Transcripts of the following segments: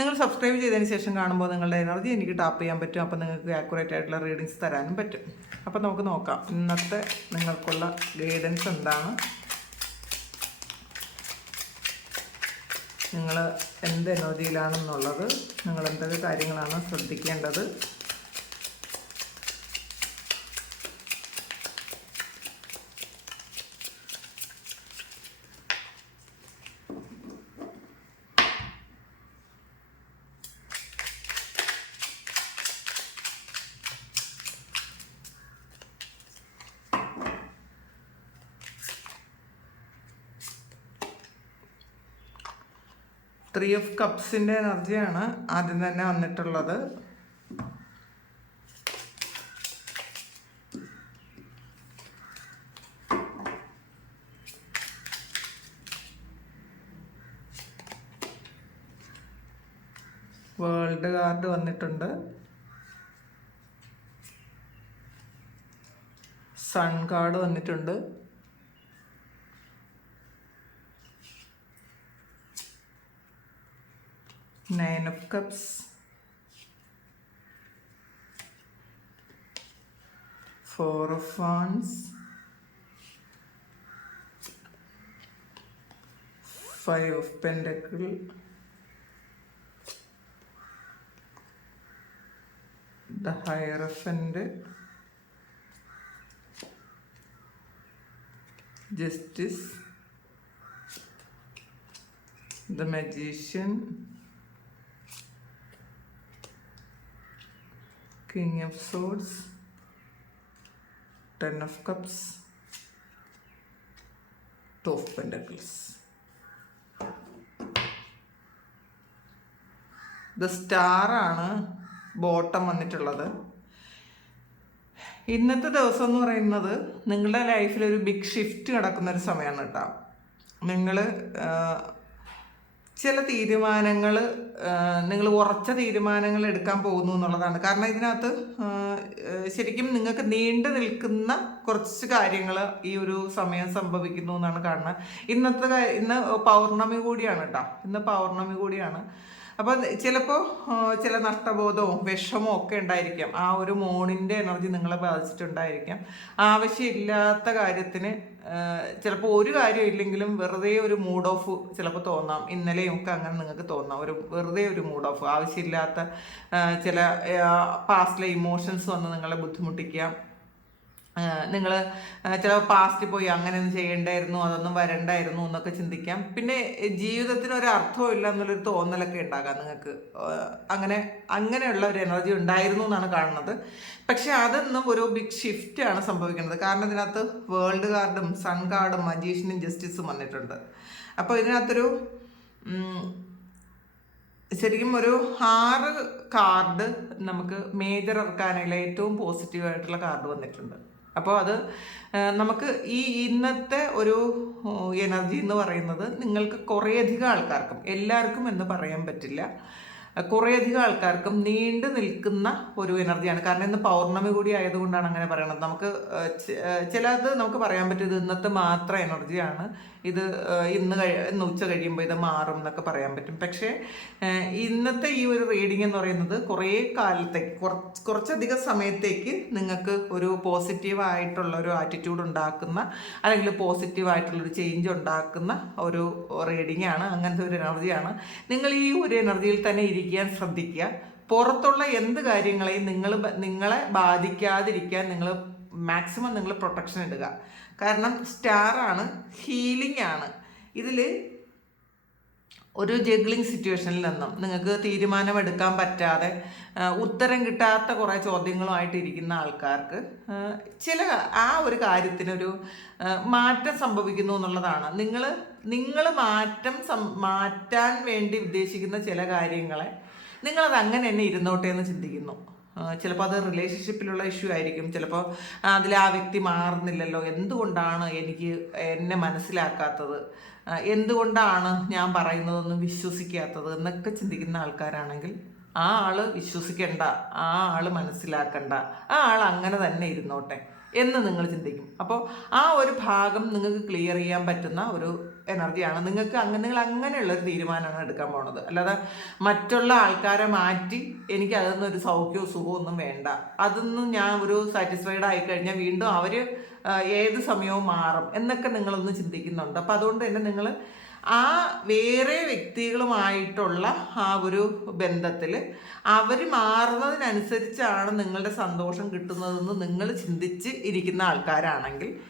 നിങ്ങൾ സബ്സ്ക്രൈബ് ചെയ്തതിന് ശേഷം കാണുമ്പോൾ നിങ്ങളുടെ എനർജി എനിക്ക് ടാപ്പ് ചെയ്യാൻ പറ്റും. അപ്പോൾ നിങ്ങൾക്ക് ആക്യുറേറ്റ് ആയിട്ടുള്ള റീഡിങ്സ് തരാനും പറ്റും. അപ്പോൾ നമുക്ക് നോക്കാം. ഇന്നത്തെ നിങ്ങൾക്കുള്ള ഗൈഡൻസ് എന്താണ്? നിങ്ങൾ എന്ത് എനർജിയിലാണെന്നുള്ളത് നിങ്ങൾ എന്തൊക്കെ കാര്യങ്ങളാണ് ശ്രദ്ധിക്കേണ്ടത്? ത്രീ ഓഫ് കപ്സിന്റെ എനർജിയാണ് ആദ്യം തന്നെ വന്നിട്ടുള്ളത്. വേൾഡ് കാർഡ് വന്നിട്ടുണ്ട്. സൺ കാർഡ് വന്നിട്ടുണ്ട്. Nine of cups. Four of wands. Five of pentacles the hierophant justice. The magician King of Swords, Ten of Cups, Two of Pentacles. The സ്റ്റാറാണ് bottom വന്നിട്ടുള്ളത് ഇന്നത്തെ ദിവസം എന്ന് പറയുന്നത് നിങ്ങളുടെ ലൈഫിൽ ഒരു ബിഗ് ഷിഫ്റ്റ് നടക്കുന്ന ഒരു സമയമാണ് കേട്ടോ നിങ്ങൾ ചില തീരുമാനങ്ങൾ നിങ്ങൾ ഉറച്ച തീരുമാനങ്ങൾ എടുക്കാൻ പോകുന്നു എന്നുള്ളതാണ്. കാരണം ഇതിനകത്ത് ശരിക്കും നിങ്ങൾക്ക് നീണ്ടു നിൽക്കുന്ന കുറച്ച് കാര്യങ്ങൾ ഈ ഒരു സമയം സംഭവിക്കുന്നു എന്നാണ് കാണുന്നത്. ഇന്നത്തെ ഇന്ന് പൗർണമി കൂടിയാണ് കേട്ടോ. ഇന്ന് പൗർണമി കൂടിയാണ്. അപ്പോൾ ചിലപ്പോൾ ചില നഷ്ടബോധവും വിഷമവും ഒക്കെ ഉണ്ടായിരിക്കാം. ആ ഒരു മോണിന്റെ എനർജി നിങ്ങളെ ബാധിച്ചിട്ടുണ്ടായിരിക്കാം. ആവശ്യമില്ലാത്ത കാര്യത്തിന് ചിലപ്പോൾ ഒരു കാര്യം ഇല്ലെങ്കിലും വെറുതെ ഒരു മൂഡ് ഓഫ് ചിലപ്പോൾ തോന്നാം. ഇന്നലെയും ഒക്കെ അങ്ങനെ നിങ്ങൾക്ക് തോന്നാം. ഒരു വെറുതെ ഒരു മൂഡ് ഓഫ് ആവശ്യമില്ലാത്ത ചില പാസ്റ്റിലെ ഇമോഷൻസ് വന്ന് നിങ്ങളെ ബുദ്ധിമുട്ടിക്കാം. നിങ്ങൾ ചില പാസ്റ്റ് പോയി അങ്ങനെയൊന്നും ചെയ്യണ്ടായിരുന്നു അതൊന്നും വരണ്ടായിരുന്നു എന്നൊക്കെ ചിന്തിക്കാം. പിന്നെ ജീവിതത്തിന് ഒരു അർത്ഥവും ഇല്ല എന്നുള്ളൊരു തോന്നലൊക്കെ ഉണ്ടാകാം നിങ്ങൾക്ക്. അങ്ങനെ അങ്ങനെയുള്ള ഒരു എനർജി ഉണ്ടായിരുന്നു എന്നാണ് കാണുന്നത്. പക്ഷെ അതൊന്നും ഒരു ബിഗ് ഷിഫ്റ്റ് ആണ് സംഭവിക്കുന്നത്. കാരണം ഇതിനകത്ത് വേൾഡ് കാർഡും സൺ കാർഡും മജീഷ്യനും ജസ്റ്റിസും വന്നിട്ടുണ്ട്. അപ്പോൾ ഇതിനകത്തൊരു ശരിക്കും ഒരു ആറ് കാർഡ് നമുക്ക് മേജർ ഇറക്കാനുള്ള ഏറ്റവും പോസിറ്റീവ് ആയിട്ടുള്ള കാർഡ് വന്നിട്ടുണ്ട്. അപ്പോൾ അത് നമുക്ക് ഈ ഇന്നത്തെ ഒരു എനർജി എന്ന് പറയുന്നത് നിങ്ങൾക്ക് കുറേയധികം ആൾക്കാർക്കും എല്ലാവർക്കും എന്ന് പറയാൻ പറ്റില്ല. കുറേയധികം ആൾക്കാർക്കും നീണ്ടു നിൽക്കുന്ന ഒരു എനർജിയാണ് കാരണം ഇന്ന് പൗർണമി കൂടി ആയതുകൊണ്ടാണ് അങ്ങനെ പറയണത്. നമുക്ക് ചിലത് നമുക്ക് പറയാൻ പറ്റും ഇന്നത്തെ മാത്രം എനർജിയാണ് ഇത് ഇന്ന് കഴി ഇന്ന് ഉച്ച കഴിയുമ്പോൾ ഇത് മാറും എന്നൊക്കെ പറയാൻ പറ്റും. പക്ഷേ ഇന്നത്തെ ഈ ഒരു റീഡിംഗ് എന്ന് പറയുന്നത് കുറേ കാലത്തേക്ക് കുറച്ച് കുറച്ചധികം സമയത്തേക്ക് നിങ്ങൾക്ക് ഒരു പോസിറ്റീവ് ആയിട്ടുള്ള ഒരു ആറ്റിറ്റ്യൂഡ് ഉണ്ടാക്കുന്ന അല്ലെങ്കിൽ പോസിറ്റീവ് ആയിട്ടുള്ള ഒരു ചേഞ്ച് ഉണ്ടാക്കുന്ന ഒരു റീഡിംഗ് ആണ് അങ്ങനത്തെ ഒരു എനർജിയാണ് നിങ്ങൾ ഈ ഒരു എനർജിയിൽ തന്നെ ഇരിക്കാൻ ശ്രദ്ധിക്കുക. പുറത്തുള്ള എന്ത് കാര്യങ്ങളെയും നിങ്ങൾ നിങ്ങളെ ബാധിക്കാതിരിക്കാൻ നിങ്ങൾ മാക്സിമം നിങ്ങൾ പ്രൊട്ടക്ഷൻ ഇടുക. കാരണം സ്റ്റാർ ആണ് ഹീലിംഗ് ആണ്. ഇതിൽ ഒരു ജഗ്ലിംഗ് സിറ്റുവേഷനിൽ നിന്നും നിങ്ങൾക്ക് തീരുമാനമെടുക്കാൻ പറ്റാതെ ഉത്തരം കിട്ടാത്ത കുറേ ചോദ്യങ്ങളുമായിട്ടിരിക്കുന്ന ആൾക്കാർക്ക് ചില ആ ഒരു കാര്യത്തിനൊരു മാറ്റം സംഭവിക്കുന്നു എന്നുള്ളതാണ്. നിങ്ങൾ നിങ്ങൾ മാറ്റം മാറ്റാൻ വേണ്ടി ഉദ്ദേശിക്കുന്ന ചില കാര്യങ്ങളെ നിങ്ങളത് അങ്ങനെ തന്നെ ഇരുന്നോട്ടെ എന്ന് ചിന്തിക്കുന്നു. ചിലപ്പോൾ അത് റിലേഷൻഷിപ്പിലുള്ള ഇഷ്യൂ ആയിരിക്കും. ചിലപ്പോൾ അതിൽ ആ വ്യക്തി മാറുന്നില്ലല്ലോ. എന്തുകൊണ്ടാണ് എനിക്ക് എന്നെ മനസ്സിലാക്കാത്തത്? എന്തുകൊണ്ടാണ് ഞാൻ പറയുന്നതൊന്നും വിശ്വസിക്കാത്തത്? എന്നൊക്കെ ചിന്തിക്കുന്ന ആൾക്കാരാണെങ്കിൽ ആ ആൾ വിശ്വസിക്കണ്ട ആ ആൾ മനസ്സിലാക്കണ്ട ആ ആൾ അങ്ങനെ തന്നെ ഇരുന്നോട്ടെ എന്ന് നിങ്ങൾ ചിന്തിക്കും. അപ്പോൾ ആ ഒരു ഭാഗം നിങ്ങൾക്ക് ക്ലിയർ ചെയ്യാൻ പറ്റുന്ന ഒരു എനർജിയാണ് നിങ്ങൾക്ക് അങ്ങനെ നിങ്ങൾ അങ്ങനെയുള്ള ഒരു തീരുമാനമാണ് എടുക്കാൻ പോണത്. അല്ലാതെ മറ്റുള്ള ആൾക്കാരെ മാറ്റി എനിക്ക് അതൊന്നും ഒരു സൗഖ്യവും സുഖവും ഒന്നും വേണ്ട. അതൊന്നും ഞാൻ ഒരു സാറ്റിസ്ഫൈഡ് ആയി കഴിഞ്ഞാൽ വീണ്ടും അവർ ഏത് സമയവും മാറും എന്നൊക്കെ നിങ്ങളൊന്ന് ചിന്തിക്കുന്നുണ്ട്. അപ്പം അതുകൊണ്ട് തന്നെ നിങ്ങൾ ആ വേറെ വ്യക്തികളുമായിട്ടുള്ള ആ ഒരു ബന്ധത്തിൽ അവർ മാറുന്നതിനനുസരിച്ചാണ് നിങ്ങളുടെ സന്തോഷം കിട്ടുന്നതെന്ന് നിങ്ങൾ ചിന്തിച്ച് ഇരിക്കുന്ന ആൾക്കാരാണെങ്കിൽ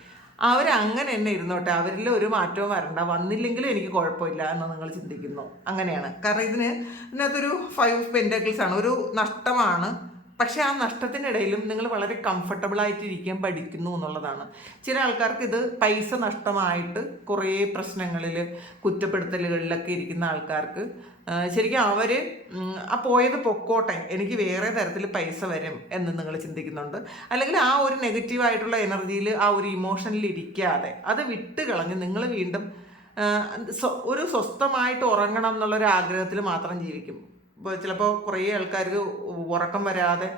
അവരങ്ങനെ തന്നെ ഇരുന്നോട്ടെ. അവരിൽ ഒരു മാറ്റവും വരണ്ട. വന്നില്ലെങ്കിലും എനിക്ക് കുഴപ്പമില്ല എന്ന് നിങ്ങൾ ചിന്തിക്കുന്നു. അങ്ങനെയാണ്. കാരണം ഇതിന് ഇതിനകത്തൊരു ഫൈവ് പെന്റക്കിൾസ് ആണ്. ഒരു നഷ്ടമാണ്. പക്ഷേ ആ നഷ്ടത്തിനിടയിലും നിങ്ങൾ വളരെ കംഫർട്ടബിൾ ആയിട്ട് ഇരിക്കാൻ പഠിക്കുന്നു എന്നുള്ളതാണ്. ചില ആൾക്കാർക്ക് ഇത് പൈസ നഷ്ടമായിട്ട് കുറേ പ്രശ്നങ്ങളിൽ കുറ്റപ്പെടുത്തലുകളിലൊക്കെ ഇരിക്കുന്ന ആൾക്കാർക്ക് ശരിക്കും അവർ ആ പോയത് പൊക്കോട്ടെ എനിക്ക് വേറെ തരത്തിൽ പൈസ വരും എന്ന് നിങ്ങൾ ചിന്തിക്കുന്നുണ്ട്. അല്ലെങ്കിൽ ആ ഒരു നെഗറ്റീവായിട്ടുള്ള എനർജിയിൽ ആ ഒരു ഇമോഷനിൽ ഇരിക്കാതെ അത് വിട്ട് കളഞ്ഞ് നിങ്ങൾ വീണ്ടും ഒരു സ്വസ്ഥമായിട്ട് ഉറങ്ങണം എന്നുള്ളൊരു ആഗ്രഹത്തിൽ മാത്രം ജീവിക്കും. ചിലപ്പോൾ കുറേ ആൾക്കാർക്ക് ഉറക്കം വരാതെ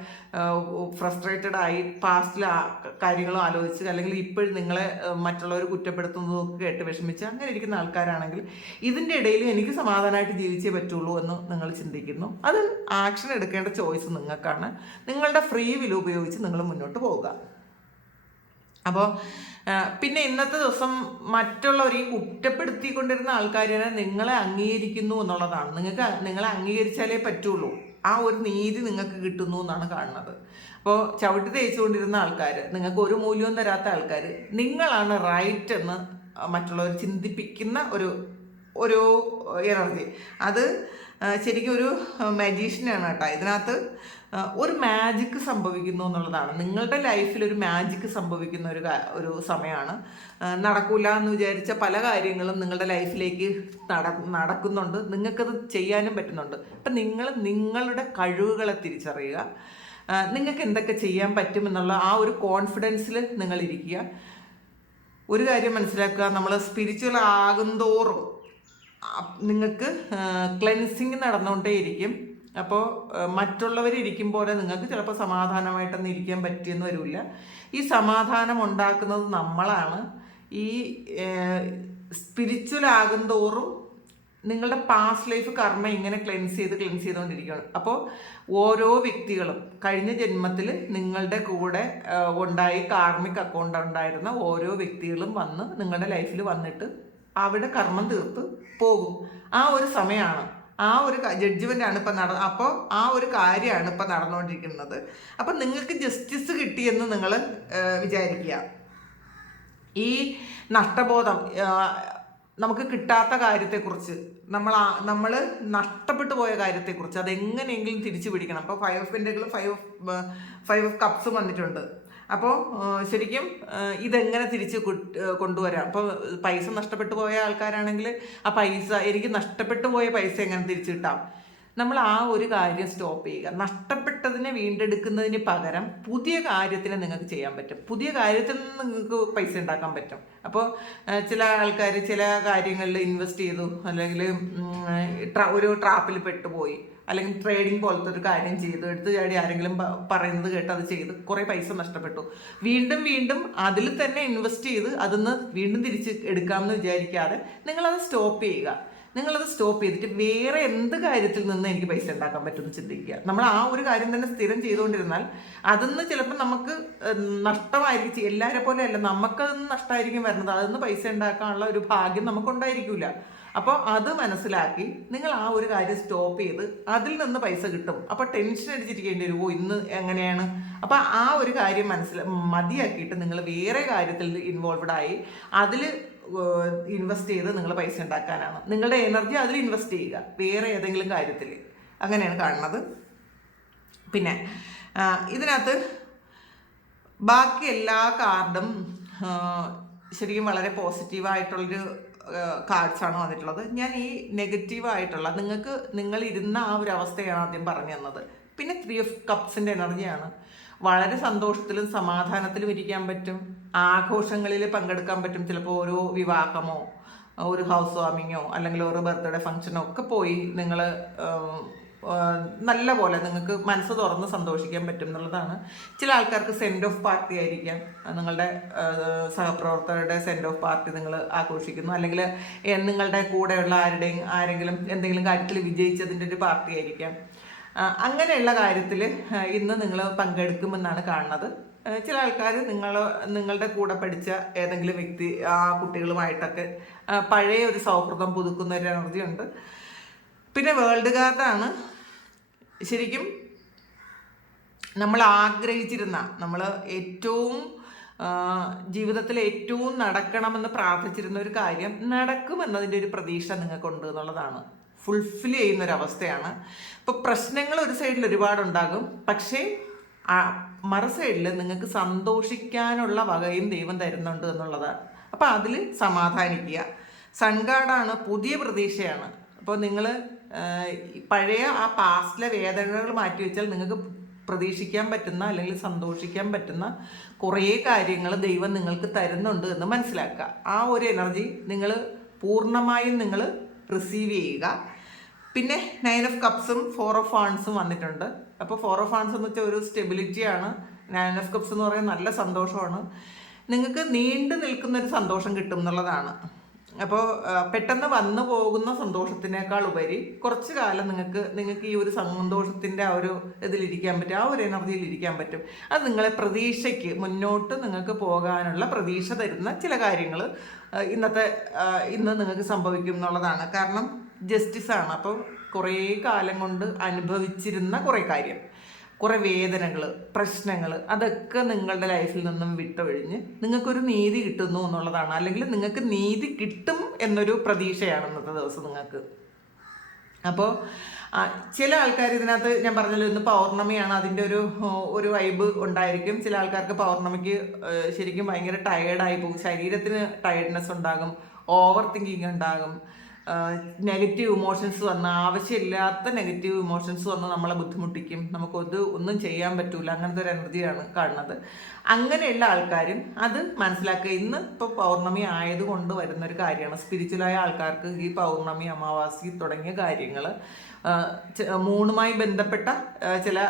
ഫ്രസ്ട്രേറ്റഡ് ആയി പാസ്റ്റിൽ കാര്യങ്ങൾ ആലോചിച്ച് അല്ലെങ്കിൽ ഇപ്പോഴും നിങ്ങളെ മറ്റുള്ളവർ കുറ്റപ്പെടുത്തുന്നതൊക്കെ കേട്ട് വിഷമിച്ച് അങ്ങനെ ഇരിക്കുന്ന ആൾക്കാരാണെങ്കിൽ ഇതിന്റെ ഇടയിൽ എനിക്ക് സമാധാനമായിട്ട് ജീവിച്ചേ പറ്റുള്ളൂ എന്ന് നിങ്ങൾ ചിന്തിക്കുന്നു. അത് ആക്ഷൻ എടുക്കേണ്ട ചോയ്സ് നിങ്ങൾക്കാണ്. നിങ്ങളുടെ ഫ്രീ വില ഉപയോഗിച്ച് നിങ്ങൾ മുന്നോട്ട് പോവുക. അപ്പോൾ പിന്നെ ഇന്നത്തെ ദിവസം മറ്റുള്ളവരെയും കുറ്റപ്പെടുത്തിക്കൊണ്ടിരുന്ന ആൾക്കാരെ നിങ്ങളെ അംഗീകരിക്കുന്നു എന്നുള്ളതാണ്. നിങ്ങൾക്ക് നിങ്ങളെ അംഗീകരിച്ചാലേ പറ്റുള്ളൂ. ആ ഒരു നീതി നിങ്ങൾക്ക് കിട്ടുന്നു എന്നാണ് കാണുന്നത്. അപ്പോൾ ചവിട്ടി തേച്ചുകൊണ്ടിരുന്ന ആൾക്കാർ നിങ്ങൾക്ക് ഒരു മൂല്യവും തരാത്ത ആൾക്കാർ നിങ്ങളാണ് റൈറ്റ് എന്ന് മറ്റുള്ളവർ ചിന്തിപ്പിക്കുന്ന ഒരു ഒരു എനർജി അത് ശരിക്കും ഒരു മജീഷ്യനാണ് കേട്ടോ. ഇതിനകത്ത് ഒരു മാജിക്ക് സംഭവിക്കുന്നു എന്നുള്ളതാണ്. നിങ്ങളുടെ ലൈഫിൽ ഒരു മാജിക്ക് സംഭവിക്കുന്ന ഒരു ഒരു സമയമാണ്. നടക്കൂല എന്ന് വിചാരിച്ച പല കാര്യങ്ങളും നിങ്ങളുടെ ലൈഫിലേക്ക് നട നടക്കുന്നുണ്ട്. നിങ്ങൾക്കത് ചെയ്യാനും പറ്റുന്നുണ്ട്. അപ്പം നിങ്ങൾ നിങ്ങളുടെ കഴിവുകളെ തിരിച്ചറിയുക. നിങ്ങൾക്ക് എന്തൊക്കെ ചെയ്യാൻ പറ്റുമെന്നുള്ള ആ ഒരു കോൺഫിഡൻസിൽ നിങ്ങൾ ഇരിക്കുക. ഒരു കാര്യം മനസ്സിലാക്കുക. നമ്മൾ സ്പിരിച്വൽ ആകുന്തോറും നിങ്ങൾക്ക് ക്ലെൻസിങ് നടന്നുകൊണ്ടേയിരിക്കും. അപ്പോൾ മറ്റുള്ളവരിയ്ക്കും പോലെ നിങ്ങൾക്ക് ചിലപ്പോൾ സമാധാനമായിട്ടൊന്നും ഇരിക്കാൻ പറ്റിയെന്ന് വരില്ല. ഈ സമാധാനം ഉണ്ടാക്കുന്നത് നമ്മളാണ്. ഈ സ്പിരിച്വൽ തോറും നിങ്ങളുടെ പാസ്റ്റ് ലൈഫ് കർമ്മ ഇങ്ങനെ ക്ലെൻസ് ചെയ്ത് ക്ലെൻസ് ചെയ്തുകൊണ്ടിരിക്കുകയാണ്. അപ്പോൾ ഓരോ വ്യക്തികളും കഴിഞ്ഞ ജന്മത്തിൽ നിങ്ങളുടെ കൂടെ ഉണ്ടായി കാർമിക് അക്കൗണ്ട് ഉണ്ടായിരുന്ന ഓരോ വ്യക്തികളും വന്ന് നിങ്ങളുടെ ലൈഫിൽ വന്നിട്ട് അവിടെ കർമ്മം തീർത്ത് പോകും. ആ ഒരു സമയമാണ് ആ ഒരു ജഡ്ജ്മെന്റ് ആണ് ഇപ്പം നട അപ്പോൾ ആ ഒരു കാര്യമാണ് ഇപ്പം നടന്നുകൊണ്ടിരിക്കുന്നത്. അപ്പം നിങ്ങൾക്ക് ജസ്റ്റിസ് കിട്ടിയെന്ന് നിങ്ങൾ വിചാരിക്കുക. ഈ നഷ്ടബോധം നമുക്ക് കിട്ടാത്ത കാര്യത്തെക്കുറിച്ച് നമ്മൾ നമ്മൾ നഷ്ടപ്പെട്ടു പോയ കാര്യത്തെക്കുറിച്ച് അതെങ്ങനെയെങ്കിലും തിരിച്ചു പിടിക്കണം. അപ്പോൾ ഫൈവ് ഓഫ് പെൻഡുകൾ ഫൈവ് ഓഫ് ഫൈവ് ഓഫ് കപ്സും വന്നിട്ടുണ്ട്. അപ്പോൾ ശരിക്കും ഇതെങ്ങനെ തിരിച്ച് കൊണ്ടുവരാം? അപ്പോൾ പൈസ നഷ്ടപ്പെട്ടു പോയ ആൾക്കാരാണെങ്കിൽ ആ പൈസ എനിക്ക് നഷ്ടപ്പെട്ടു പോയ പൈസ എങ്ങനെ തിരിച്ചു കിട്ടാം? നമ്മൾ ആ ഒരു കാര്യം സ്റ്റോപ്പ് ചെയ്യുക. നഷ്ടപ്പെട്ടതിനെ വീണ്ടെടുക്കുന്നതിന് പകരം പുതിയ കാര്യത്തിന് നിങ്ങൾക്ക് ചെയ്യാൻ പറ്റും. പുതിയ കാര്യത്തിൽ നിന്ന് നിങ്ങൾക്ക് പൈസ ഉണ്ടാക്കാൻ പറ്റും. അപ്പോൾ ചില ആൾക്കാർ ചില കാര്യങ്ങളിൽ ഇൻവെസ്റ്റ് ചെയ്തു. അല്ലെങ്കിൽ ഒരു ട്രാപ്പിൽ പെട്ടുപോയി. അല്ലെങ്കിൽ ട്രേഡിംഗ് പോലത്തെ ഒരു കാര്യം ചെയ്തു. എടുത്ത് ചാടി ആരെങ്കിലും പറയുന്നത് കേട്ട് അത് ചെയ്ത് കുറേ പൈസ നഷ്ടപ്പെട്ടു. വീണ്ടും വീണ്ടും അതിൽ തന്നെ ഇൻവെസ്റ്റ് ചെയ്ത് അതിന്ന് വീണ്ടും തിരിച്ച് എടുക്കാമെന്ന് വിചാരിക്കാതെ നിങ്ങളത് സ്റ്റോപ്പ് ചെയ്യുക. നിങ്ങളത് സ്റ്റോപ്പ് ചെയ്തിട്ട് വേറെ എന്ത് കാര്യത്തിൽ നിന്ന് എനിക്ക് പൈസ ഉണ്ടാക്കാൻ പറ്റുമെന്ന് ചിന്തിക്കുക. നമ്മൾ ആ ഒരു കാര്യം തന്നെ സ്ഥിരം ചെയ്തുകൊണ്ടിരുന്നാൽ അതിന്ന് ചിലപ്പോൾ നമുക്ക് നഷ്ടമായിരിക്കും. എല്ലാവരെ പോലെ അല്ല നമുക്കതൊന്നും നഷ്ടമായിരിക്കും വരുന്നത്. അതിന്ന് പൈസ ഉണ്ടാക്കാനുള്ള ഒരു ഭാഗ്യം നമുക്കുണ്ടായിരിക്കില്ല അപ്പോൾ അത് മനസ്സിലാക്കി നിങ്ങൾ ആ ഒരു കാര്യം സ്റ്റോപ്പ് ചെയ്ത് അതിൽ നിന്ന് പൈസ കിട്ടും. അപ്പോൾ ടെൻഷൻ അടിച്ചിരിക്കേണ്ടി വരുമോ ഇന്ന് എങ്ങനെയാണ്? അപ്പോൾ ആ ഒരു കാര്യം മനസ്സില മതിയാക്കിയിട്ട് നിങ്ങൾ വേറെ കാര്യത്തിൽ ഇൻവോൾവ്ഡ് ആയി അതിൽ ഇൻവെസ്റ്റ് ചെയ്ത് നിങ്ങൾ പൈസ ഉണ്ടാക്കാനാണ്. നിങ്ങളുടെ എനർജി അതിൽ ഇൻവെസ്റ്റ് ചെയ്യുക. വേറെ ഏതെങ്കിലും കാര്യത്തിൽ അങ്ങനെയാണ് കാണുന്നത്. പിന്നെ ഇതിനകത്ത് ബാക്കി എല്ലാ കാർഡും ശരിക്കും വളരെ പോസിറ്റീവായിട്ടുള്ളൊരു കാർഡ്സാണ് വന്നിട്ടുള്ളത്. ഞാൻ ഈ നെഗറ്റീവായിട്ടുള്ള നിങ്ങൾക്ക് നിങ്ങൾ ഇരുന്ന ആ ഒരു അവസ്ഥയാണ് ആദ്യം പറഞ്ഞു തന്നത് പിന്നെ ത്രീ ഓഫ് കപ്സിന്റെ എനർജിയാണ് വളരെ സന്തോഷത്തിലും സമാധാനത്തിലും ഇരിക്കാൻ പറ്റും. ആഘോഷങ്ങളിൽ പങ്കെടുക്കാൻ പറ്റും. ചിലപ്പോൾ ഓരോ വിവാഹമോ ഒരു ഹൗസ് വാമിങ്ങോ അല്ലെങ്കിൽ ഓരോ ബർത്ത്ഡേ ഫംഗ്ഷനോ ഒക്കെ പോയി നിങ്ങൾ നല്ല പോലെ നിങ്ങൾക്ക് മനസ്സ് തുറന്ന് സന്തോഷിക്കാൻ പറ്റും എന്നുള്ളതാണ്. ചില ആൾക്കാർക്ക് സെൻഡ് ഓഫ് പാർട്ടി ആയിരിക്കാം. നിങ്ങളുടെ സഹപ്രവർത്തകരുടെ സെൻഡ് ഓഫ് പാർട്ടി നിങ്ങൾ ആഘോഷിക്കുന്നു. അല്ലെങ്കിൽ നിങ്ങളുടെ കൂടെയുള്ള ആരുടെയും ആരെങ്കിലും എന്തെങ്കിലും കാര്യത്തിൽ വിജയിച്ചതിന്റെ ഒരു പാർട്ടി ആയിരിക്കാം. അങ്ങനെയുള്ള കാര്യത്തിൽ ഇന്ന് നിങ്ങൾ പങ്കെടുക്കുമെന്നാണ് കാണുന്നത്. ചില ആൾക്കാർ നിങ്ങൾ നിങ്ങളുടെ കൂടെ പഠിച്ച ഏതെങ്കിലും വ്യക്തി ആ കുട്ടികളുമായിട്ടൊക്കെ പഴയ ഒരു സൗഹൃദം പുതുക്കുന്ന ഒരു എനർജി ഉണ്ട് പിന്നെ വേൾഡ് കാർഡാണ് ശരിക്കും നമ്മൾ ആഗ്രഹിച്ചിരുന്ന നമ്മൾ ഏറ്റവും ജീവിതത്തിൽ ഏറ്റവും നടക്കണമെന്ന് പ്രാർത്ഥിച്ചിരുന്ന ഒരു കാര്യം നടക്കുമെന്നതിന്റെ ഒരു പ്രതീക്ഷ നിങ്ങൾക്കുണ്ട് എന്നുള്ളതാണ്. ഫുൾഫിൽ ചെയ്യുന്ന ഒരു അവസ്ഥയാണ് ഇപ്പോൾ പ്രശ്നങ്ങൾ ഒരു സൈഡിൽ ഒരുപാടുണ്ടാകും. പക്ഷേ മറു സൈഡിൽ നിങ്ങൾക്ക് സന്തോഷിക്കാനുള്ള വകയും ദൈവം തരുന്നുണ്ട് എന്നുള്ളതാണ്. അപ്പോൾ അതിൽ സമാധാനിക്കുക. സൺഗാഡാണ് പുതിയ പ്രതീക്ഷയാണ്. അപ്പോൾ നിങ്ങൾ പഴയ ആ പാസ്റ്റിലെ വേദനകൾ മാറ്റി വെച്ചാൽ നിങ്ങൾക്ക് പ്രതീക്ഷിക്കാൻ പറ്റുന്ന അല്ലെങ്കിൽ സന്തോഷിക്കാൻ പറ്റുന്ന കുറേ കാര്യങ്ങൾ ദൈവം നിങ്ങൾക്ക് തരുന്നുണ്ട് എന്ന് മനസ്സിലാക്കുക. ആ ഒരു എനർജി നിങ്ങൾ പൂർണമായും നിങ്ങൾ റിസീവ് ചെയ്യുക. പിന്നെ നയൻ ഓഫ് കപ്സും ഫോർ ഓഫ് ആൺസും വന്നിട്ടുണ്ട്. അപ്പോൾ ഫോർ ഓഫ് ആൺസ് എന്ന് വെച്ചാൽ ഒരു സ്റ്റെബിലിറ്റിയാണ് നയൻ ഓഫ് കപ്സ് എന്ന് പറയുന്നത് നല്ല സന്തോഷമാണ്. നിങ്ങൾക്ക് നീണ്ടു നിൽക്കുന്ന ഒരു സന്തോഷം കിട്ടും എന്നുള്ളതാണ്. അപ്പോൾ പെട്ടെന്ന് വന്നു പോകുന്ന സന്തോഷത്തിനേക്കാൾ ഉപരി കുറച്ച് കാലം നിങ്ങൾക്ക് നിങ്ങൾക്ക് ഈ ഒരു സന്തോഷത്തിന്റെ ആ ഒരു ഇതിലിരിക്കാൻ പറ്റും ആ ഒരു എനർജിയിൽ ഇരിക്കാൻ പറ്റും. അത് നിങ്ങളെ പ്രതീക്ഷയ്ക്ക് മുന്നോട്ട് നിങ്ങൾക്ക് പോകാനുള്ള പ്രതീക്ഷ തരുന്ന ചില കാര്യങ്ങൾ ഇന്നത്തെ ഇന്ന് നിങ്ങൾക്ക് സംഭവിക്കും എന്നുള്ളതാണ്. കാരണം ജസ്റ്റിസ് ആണ്. അപ്പോൾ കുറേ കാലം കൊണ്ട് അനുഭവിച്ചിരുന്ന കുറേ കാര്യം. കുറേ വേദനകൾ പ്രശ്നങ്ങൾ അതൊക്കെ നിങ്ങളുടെ ലൈഫിൽ നിന്നും വിട്ടൊഴിഞ്ഞ് നിങ്ങൾക്കൊരു നീതി കിട്ടുന്നു എന്നുള്ളതാണ്. അല്ലെങ്കിൽ നിങ്ങൾക്ക് നീതി കിട്ടും എന്നൊരു പ്രതീക്ഷയാണ് ഇന്നത്തെ ദിവസം നിങ്ങൾക്ക്. അപ്പോൾ ചില ആൾക്കാർ ഇതിനകത്ത് ഞാൻ പറഞ്ഞല്ലോ ഇന്ന് പൗർണമിയാണ് അതിന്റെ ഒരു ഒരു വൈബ് ഉണ്ടായിരിക്കും. ചില ആൾക്കാർക്ക് പൗർണമിക്ക് ശരിക്കും ഭയങ്കര ടയേർഡായി പോകും. ശരീരത്തിന് ടയർഡ്നെസ് ഉണ്ടാകും. ഓവർ തിങ്കിങ് ഉണ്ടാകും. നെഗറ്റീവ് ഇമോഷൻസ് വന്ന ആവശ്യമില്ലാത്ത നെഗറ്റീവ് ഇമോഷൻസ് വന്ന് നമ്മളെ ബുദ്ധിമുട്ടിക്കും. നമുക്കൊത് ഒന്നും ചെയ്യാൻ പറ്റൂല. അങ്ങനത്തെ ഒരു എനർജിയാണ് കാണുന്നത്. അങ്ങനെയുള്ള ആൾക്കാരും അത് മനസ്സിലാക്കുക. ഇന്ന് ഇപ്പോൾ പൗർണമി ആയതുകൊണ്ട് വരുന്ന ഒരു കാര്യമാണ്. സ്പിരിച്വലായ ആൾക്കാർക്ക് ഈ പൗർണമി അമാവാസി തുടങ്ങിയ കാര്യങ്ങൾ മൂണുമായി ബന്ധപ്പെട്ട ചില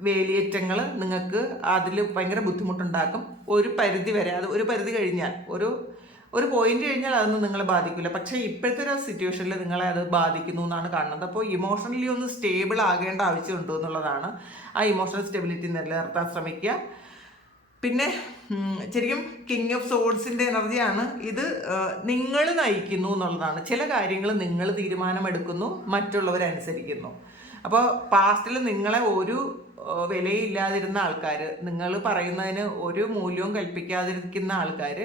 വേലിയേറ്റങ്ങൾ നിങ്ങൾക്ക് അതിൽ ഭയങ്കര ബുദ്ധിമുട്ടുണ്ടാക്കും. ഒരു പരിധി വരെ അത് ഒരു പരിധി കഴിഞ്ഞാൽ ഒരു ഒരു പോയിന്റ് കഴിഞ്ഞാൽ അതൊന്നും നിങ്ങളെ ബാധിക്കില്ല പക്ഷേ ഇപ്പോഴത്തെ ഒരു സിറ്റുവേഷനിൽ നിങ്ങളെ അത് ബാധിക്കുന്നു എന്നാണ് കാണുന്നത്. അപ്പോൾ ഇമോഷണലി ഒന്ന് സ്റ്റേബിൾ ആകേണ്ട ആവശ്യമുണ്ട് എന്നുള്ളതാണ് ആ ഇമോഷണൽ സ്റ്റെബിലിറ്റി നിലനിർത്താൻ ശ്രമിക്കുക. പിന്നെ ശരിക്കും കിങ് ഓഫ് സോഡ്സിന്റെ എനർജിയാണ് ഇത് നിങ്ങൾ നയിക്കുന്നു എന്നുള്ളതാണ്. ചില കാര്യങ്ങൾ നിങ്ങൾ തീരുമാനമെടുക്കുന്നു മറ്റുള്ളവരനുസരിക്കുന്നു അപ്പോൾ പാസ്റ്റിൽ നിങ്ങളെ ഒരു വിലയില്ലാതിരുന്ന ആൾക്കാർ നിങ്ങൾ പറയുന്നതിന് ഒരു മൂല്യവും കൽപ്പിക്കാതിരിക്കുന്ന ആൾക്കാർ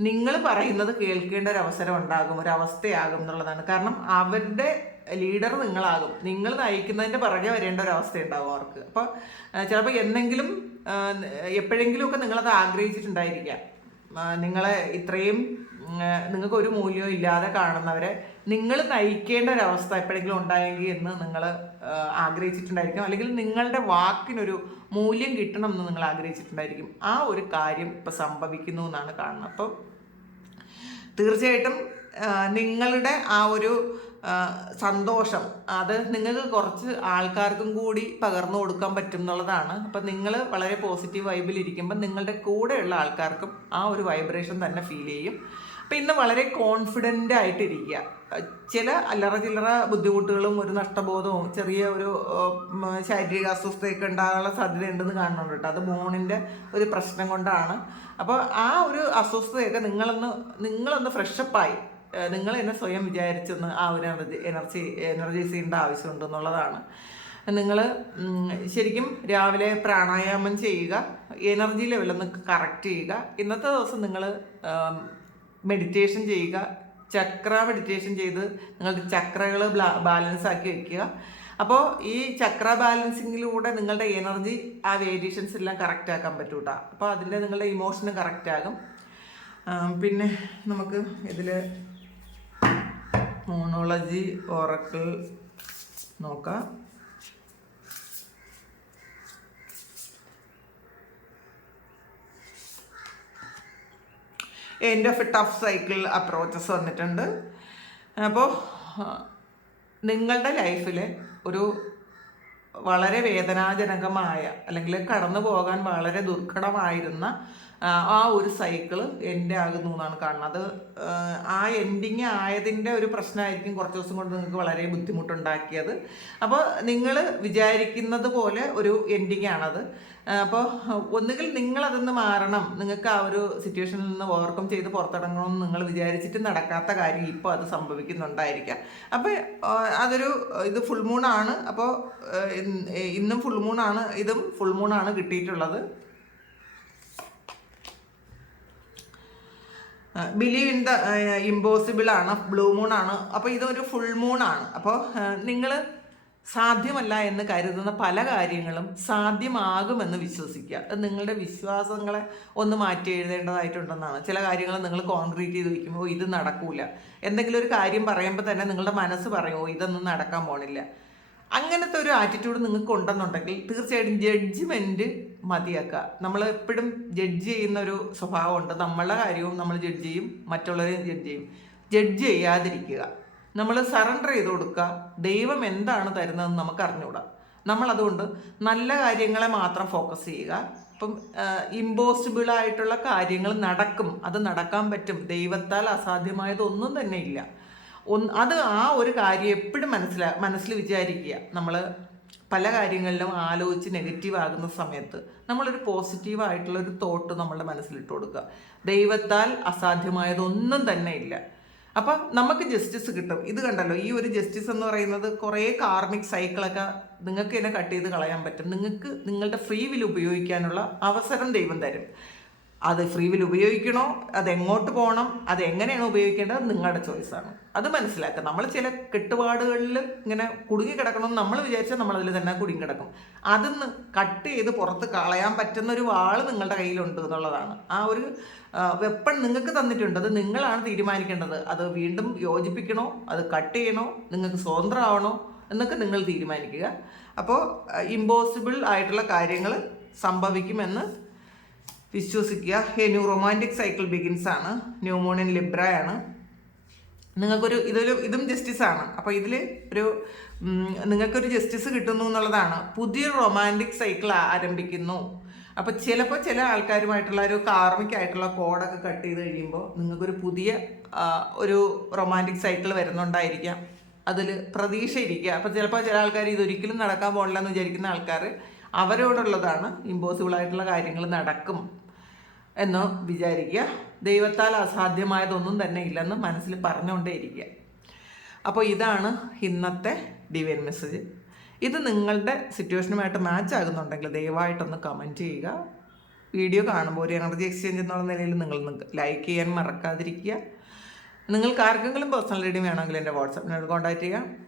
നിങ്ങൾ പറയുന്നത് കേൾക്കേണ്ട ഒരു അവസരം ഉണ്ടാകും ഒരു അവസ്ഥയാകും എന്നുള്ളതാണ്. കാരണം അവരുടെ ലീഡർ നിങ്ങളാകും. നിങ്ങൾ നയിക്കുന്നതിന്റെ പുറകെ വരേണ്ട ഒരു അവസ്ഥ ഉണ്ടാകും അവർക്ക്. അപ്പോൾ ചിലപ്പോൾ എന്തെങ്കിലും എപ്പോഴെങ്കിലുമൊക്കെ നിങ്ങളത് ആഗ്രഹിച്ചിട്ടുണ്ടായിരിക്കാം. നിങ്ങളെ ഇത്രയും നിങ്ങൾക്ക് ഒരു മൂല്യവും ഇല്ലാതെ കാണുന്നവരെ നിങ്ങൾ നയിക്കേണ്ട ഒരവസ്ഥ എപ്പോഴെങ്കിലും ഉണ്ടായെങ്കിൽ എന്ന് നിങ്ങൾ ആഗ്രഹിച്ചിട്ടുണ്ടായിരിക്കും. അല്ലെങ്കിൽ നിങ്ങളുടെ വാക്കിനൊരു മൂല്യം കിട്ടണം എന്ന് നിങ്ങൾ ആഗ്രഹിച്ചിട്ടുണ്ടായിരിക്കും. ആ ഒരു കാര്യം ഇപ്പം സംഭവിക്കുന്നു എന്നാണ് കാണുന്നത്. അപ്പം തീർച്ചയായിട്ടും നിങ്ങളുടെ ആ ഒരു സന്തോഷം അത് നിങ്ങൾക്ക് കുറച്ച് ആൾക്കാർക്കും കൂടി പകർന്നു കൊടുക്കാൻ പറ്റും എന്നുള്ളതാണ്. അപ്പം നിങ്ങൾ വളരെ പോസിറ്റീവ് വൈബിൽ ഇരിക്കുമ്പോൾ നിങ്ങളുടെ കൂടെയുള്ള ആൾക്കാർക്കും ആ ഒരു വൈബ്രേഷൻ തന്നെ ഫീൽ ചെയ്യും. അപ്പം ഇന്ന് വളരെ കോൺഫിഡന്റ് ആയിട്ടിരിക്കുക ചില അല്ലറ ചില്ലറ ബുദ്ധിമുട്ടുകളും ഒരു നഷ്ടബോധവും ചെറിയ ഒരു ശാരീരിക അസ്വസ്ഥയൊക്കെ ഉണ്ടാകാനുള്ള സാധ്യത ഉണ്ടെന്ന് കാണുന്നുണ്ട് കേട്ടോ. അത് ബോണിന്റെ ഒരു പ്രശ്നം കൊണ്ടാണ്. അപ്പോൾ ആ ഒരു അസ്വസ്ഥതയൊക്കെ നിങ്ങളൊന്ന് നിങ്ങളൊന്ന് ഫ്രഷപ്പായി നിങ്ങൾ എന്നെ സ്വയം വിചാരിച്ചൊന്ന് ആ ഒരു എനർജി എനർജി എനർജൈസ് ചെയ്യേണ്ട ആവശ്യമുണ്ട് എന്നുള്ളതാണ്. നിങ്ങൾ ശരിക്കും രാവിലെ പ്രാണായാമം ചെയ്യുക എനർജി ലെവലൊന്ന് കറക്റ്റ് ചെയ്യുക. ഇന്നത്തെ ദിവസം നിങ്ങൾ മെഡിറ്റേഷൻ ചെയ്യുക. ചക്ര മെഡിറ്റേഷൻ ചെയ്ത് നിങ്ങളുടെ ചക്രകൾ ബാലൻസ് ആക്കി വയ്ക്കുക അപ്പോൾ ഈ ചക്ര ബാലൻസിങ്ങിലൂടെ നിങ്ങളുടെ എനർജി ആ വേരിയേഷൻസ് എല്ലാം കറക്റ്റ് ആക്കാൻ പറ്റും കേട്ടോ അപ്പോൾ അതിന്റെ നിങ്ങളുടെ ഇമോഷനും കറക്റ്റ് ആകും. പിന്നെ നമുക്ക് ഇതിൽ മോണോളജി ഓറക്കിൾ നോക്കാം. End of tough cycle approaches വന്നിട്ടുണ്ട്. അപ്പോൾ നിങ്ങളുടെ ലൈഫിൽ ഒരു വളരെ വേദനാജനകമായ അല്ലെങ്കിൽ കടന്നു പോകാൻ വളരെ ദുർഘടമായിരുന്ന ആ, ഒരു സൈക്കിൾ എന്റെ ആകുന്നു എന്നാണ് കാണുന്നത്. ആ എൻഡിങ് ആയതിന്റെ ഒരു പ്രശ്നമായിരിക്കും കുറച്ച് ദിവസം കൊണ്ട് നിങ്ങൾക്ക് വളരെ ബുദ്ധിമുട്ടുണ്ടാക്കിയത്. അപ്പോൾ നിങ്ങൾ വിചാരിക്കുന്നത് പോലെ ഒരു എൻഡിങ് ആണത്. അപ്പോൾ ഒന്നുകിൽ നിങ്ങളതൊന്ന് മാറണം. നിങ്ങൾക്ക് ആ ഒരു സിറ്റുവേഷനിൽ നിന്ന് ഓവർകം ചെയ്ത് പുറത്തിറങ്ങണമെന്ന് നിങ്ങൾ വിചാരിച്ചിട്ട് നടക്കാത്ത കാര്യം ഇപ്പോൾ അത് സംഭവിക്കുന്നുണ്ടായിരിക്കാം. അപ്പോൾ അതൊരു ഇത് ഫുൾ മൂണാണ് അപ്പോൾ ഇന്നും ഫുൾ മൂണാണ് ഇതും ഫുൾ മൂണാണ് കിട്ടിയിട്ടുള്ളത്. ബിലീവ് ഇൻ ദ ഇമ്പോസിബിൾ ആണ്. ബ്ലൂ മൂൺ ആണ്. അപ്പോൾ ഇതൊരു ഫുൾ മൂൺ ആണ്. അപ്പോൾ നിങ്ങൾ സാധ്യമല്ല എന്ന് കരുതുന്ന പല കാര്യങ്ങളും സാധ്യമാകുമെന്ന് വിശ്വസിക്കുക. അത് നിങ്ങളുടെ വിശ്വാസങ്ങളെ ഒന്ന് മാറ്റി എഴുതേണ്ടതായിട്ടുണ്ടെന്നാണ്. ചില കാര്യങ്ങൾ നിങ്ങൾ കോൺക്രീറ്റ് ചെയ്ത് വയ്ക്കുമ്പോൾ ഇത് നടക്കൂല. എന്തെങ്കിലും ഒരു കാര്യം പറയുമ്പോൾ തന്നെ നിങ്ങളുടെ മനസ്സ് പറയുമോ ഇതൊന്നും നടക്കാൻ പോണില്ല. അങ്ങനത്തെ ഒരു ആറ്റിറ്റ്യൂഡ് നിങ്ങൾക്ക് ഉണ്ടെന്നുണ്ടെങ്കിൽ തീർച്ചയായിട്ടും ജഡ്ജ്മെന്റ് മതിയാക്കുക. നമ്മൾ എപ്പോഴും ജഡ്ജ് ചെയ്യുന്ന ഒരു സ്വഭാവമുണ്ട്. നമ്മളുടെ കാര്യവും നമ്മൾ ജഡ്ജ് ചെയ്യും മറ്റുള്ളവരെയും ജഡ്ജ് ചെയ്യും. ജഡ്ജ് ചെയ്യാതിരിക്കുക. നമ്മൾ സറണ്ടർ ചെയ്ത് കൊടുക്കുക. ദൈവം എന്താണ് തരുന്നതെന്ന് നമുക്ക് അറിഞ്ഞുകൂടാ നമ്മളതുകൊണ്ട് നല്ല കാര്യങ്ങളെ മാത്രം ഫോക്കസ് ചെയ്യുക. ഇപ്പം ഇമ്പോസിബിൾ ആയിട്ടുള്ള കാര്യങ്ങൾ നടക്കും. അത് നടക്കാൻ പറ്റും. ദൈവത്താൽ അസാധ്യമായതൊന്നും തന്നെ ഇല്ല. ഒന്ന് അത് ആ ഒരു കാര്യം എപ്പോഴും മനസ്സിലാ മനസ്സിൽ വിചാരിക്കുക. നമ്മൾ പല കാര്യങ്ങളിലും ആലോചിച്ച് നെഗറ്റീവ് ആകുന്ന സമയത്ത് നമ്മളൊരു പോസിറ്റീവ് ആയിട്ടുള്ള ഒരു തോട്ട് നമ്മളുടെ മനസ്സിലിട്ട് കൊടുക്കുക. ദൈവത്താൽ അസാധ്യമായതൊന്നും തന്നെ ഇല്ല. അപ്പം നമുക്ക് ജസ്റ്റിസ് കിട്ടും. ഇത് കണ്ടല്ലോ ഈ ഒരു ജസ്റ്റിസ് എന്ന് പറയുന്നത് കുറേ കാർമിക് സൈക്കിളൊക്കെ നിങ്ങൾക്ക് തന്നെ കട്ട് ചെയ്ത് കളയാൻ പറ്റും. നിങ്ങൾക്ക് നിങ്ങളുടെ ഫ്രീ വിൽ ഉപയോഗിക്കാനുള്ള അവസരം ദൈവം തരും. അത് ഫ്രീ വിൽ ഉപയോഗിക്കണോ? അത് എങ്ങോട്ട് പോകണം? അത് എങ്ങനെയാണ് ഉപയോഗിക്കേണ്ടത്? നിങ്ങളുടെ ചോയ്സാണ് അത് മനസ്സിലാക്കുക. നമ്മൾ ചില കെട്ടുപാടുകളിൽ ഇങ്ങനെ കുടുങ്ങി കിടക്കണം നമ്മൾ വിചാരിച്ചാൽ നമ്മൾ അതിൽ തന്നെ കുടുങ്ങി കിടക്കും. അതിന്ന് കട്ട് ചെയ്ത് പുറത്ത് കളയാൻ പറ്റുന്ന ഒരു വാൾ നിങ്ങളുടെ കയ്യിലുണ്ട് എന്നുള്ളതാണ്. ആ ഒരു വെപ്പൺ നിങ്ങൾക്ക് തന്നിട്ടുണ്ട്. അത് നിങ്ങളാണ് തീരുമാനിക്കേണ്ടത്. അത് വീണ്ടും യോജിപ്പിക്കണോ? അത് കട്ട് ചെയ്യണോ? നിങ്ങൾക്ക് സ്വതന്ത്രമാവണോ? എന്നൊക്കെ നിങ്ങൾ തീരുമാനിക്കുക. അപ്പോൾ ഇമ്പോസിബിൾ ആയിട്ടുള്ള കാര്യങ്ങൾ സംഭവിക്കുമെന്ന് വിശ്വസിക്കുക. Hey new romantic cycle begins ആണ്. ന്യൂ മൂൺ ഇൻ ലിബ്ര ആണ്. നിങ്ങൾക്കൊരു ഇതൊരു ഇതും ജസ്റ്റിസ് ആണ്. അപ്പോൾ ഇതിൽ ഒരു നിങ്ങൾക്കൊരു ജസ്റ്റിസ് കിട്ടുന്നു എന്നുള്ളതാണ്. പുതിയ റൊമാന്റിക് സൈക്കിൾ ആരംഭിക്കുന്നു. അപ്പോൾ ചിലപ്പോൾ ചില ആൾക്കാരുമായിട്ടുള്ള ഒരു കാർമിക് ആയിട്ടുള്ള കോഡൊക്കെ കട്ട് ചെയ്ത് കഴിയുമ്പോൾ നിങ്ങൾക്കൊരു പുതിയ ഒരു റൊമാന്റിക് സൈക്കിൾ വരുന്നുണ്ടായിരിക്കാം. അതിൽ പ്രതീക്ഷ ഇരിക്കുക. അപ്പോൾ ചിലപ്പോൾ ചില ആൾക്കാർ ഇതൊരിക്കലും നടക്കാൻ പോകണില്ല എന്ന് വിചാരിക്കുന്ന ആൾക്കാർ അവരോടുള്ളതാണ് ഇമ്പോസിബിൾ ആയിട്ടുള്ള കാര്യങ്ങൾ നടക്കും എന്ന് വിചാരിക്കുക. ദൈവത്താൽ അസാധ്യമായതൊന്നും തന്നെ ഇല്ലെന്ന് മനസ്സിൽ പറഞ്ഞുകൊണ്ടേ ഇരിക്കുക അപ്പോൾ ഇതാണ് ഇന്നത്തെ ഡിവൈൻ മെസ്സേജ് ഇത് നിങ്ങളുടെ സിറ്റുവേഷനുമായിട്ട് മാച്ച് ആകുന്നുണ്ടെങ്കിൽ ദയവായിട്ടൊന്ന് കമന്റ് ചെയ്യുക. വീഡിയോ കാണുമ്പോൾ ഒരു എനർജി എക്സ്ചേഞ്ച് എന്നുള്ള നിലയിൽ നിങ്ങൾ ലൈക്ക് ചെയ്യാൻ മറക്കാതിരിക്കുക. നിങ്ങൾക്ക് ആർക്കെങ്കിലും പേഴ്സണൽ റീഡിങ് വേണമെങ്കിൽ എന്റെ വാട്സപ്പിനോട് കോൺടാക്റ്റ് ചെയ്യാം.